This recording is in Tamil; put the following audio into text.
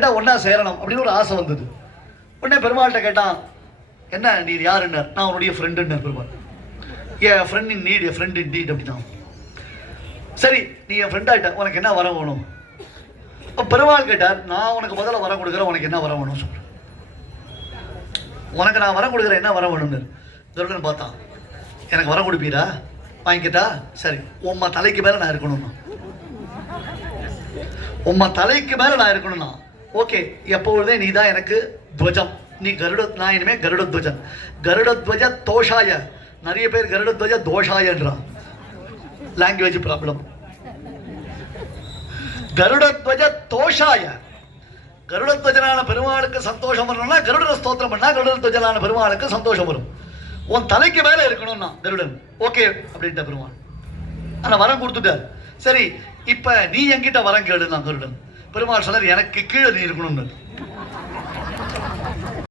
ஒன்னா சேரணும் அப்படின்னு ஒரு ஆசை வந்தது. உடனே பெருமாள்கிட்ட கேட்டான், என்ன நீ யாருன்னு? நான் உன்னுடைய ஃப்ரெண்டுன்னு. பெருமாள், என் ஃப்ரெண்ட் இன் நீட், என் ஃப்ரெண்ட் இன் நீட் அப்படின்னா. சரி, நீ என் ஃப்ரெண்ட் ஆகிட்ட, உனக்கு என்ன வரம் வேணும்? பெருமாள் கேட்டார், நான் உனக்கு முதல்ல வரம் கொடுக்குறேன், உனக்கு என்ன வரம் வேணும் சொல்றேன். உனக்கு நான் வரம் கொடுக்குறேன், என்ன வரம் வேணும்னு கருடன் பார்த்தான். எனக்கு வரம் கொடுப்பீரா? வாங்கிக்கிட்டா சரி, உம்மா தலைக்கு மேலே நான் இருக்கணும்னா, உம்மா தலைக்கு மேலே நான் இருக்கணும்னா ஓகே, எப்பொழுதே நீ தான் எனக்கு துவஜம், நீ கருட, நான் இனிமே கருடத்வஜன். கருடத்வஜ தோஷாய, நிறைய பேர் கருடத்வஜ தோஷாயன்றான், லாங்குவேஜ் ப்ராப்ளம். கருடத்வஜ தோஷாய, கருடத்வஜனான பெருமாளுக்கு சந்தோஷம் வரணும்னா கருட ஸ்தோத்திரம் பண்ணா கருடத்வஜனான பெருமாளுக்கு சந்தோஷம் வரும். உன் தலைக்கு மேலே இருக்கணும்னா கருடன். ஓகே அப்படின்ட்ட பெருமாள். ஆனால் வரம் கொடுத்துட்டார். சரி, இப்போ நீ என்கிட்ட வரம் கேளுதான் கருடன். பெருமாள் சொன்னார், எனக்கு கீழே நீ இருக்கணும்னு.